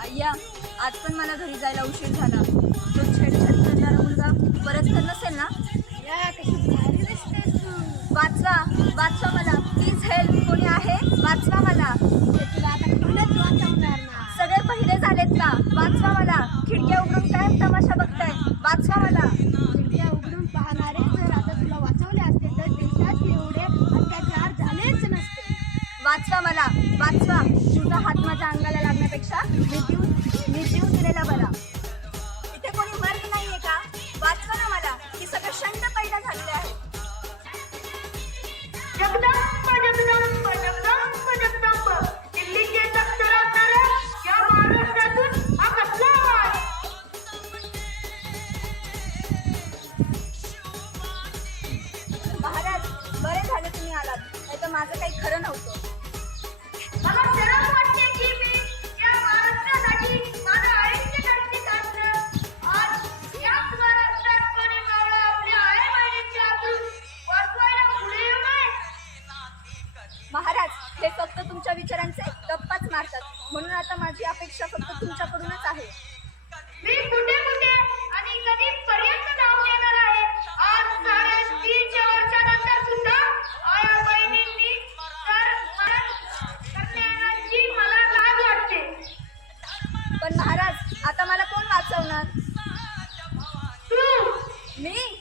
अय्या आज पण मला घरी जायला उशीर झाला. तो छेडछाड करणारा मुलगा परत तर नसेल ना? वाचवा वाचवा मला. प्लीज हेल्प कोणी आहे वाचवा मला सगळे पहिले झालेत का वाचवा मला खिडक्या उघडून काय तमाशा बघताय वाचवा मला वाचवा मला वाचवा. तुझा हात माझ्या अंगाला लागण्यापेक्षा मी जीव दिलेला बरा. इथे कोणी मर्द नाहीये का? वाचवा ना मला. ही सगळं शंड पैदा झालेलं आहे. जगदंब जगदंब जगदंब जगदंब दिल्लीचे या महाराष्ट्रातून हा कसला आवाज महाराज बरे झाले तुम्ही आलात. नाही तर माझं काही खरं नव्हतं. तुमच्या विचारांचे गप्पाच मारतात. म्हणून आता माझी अपेक्षा फक्त तुमच्याकडूनच आहे. मी कुठे कुठे आणि कधी पर्यंत आहे? आज वर्षानंतर सुद्धा आया बहिणींनी तर मला लाज वाटते. पण महाराज आता मला कोण वाचवणार? तू. मी?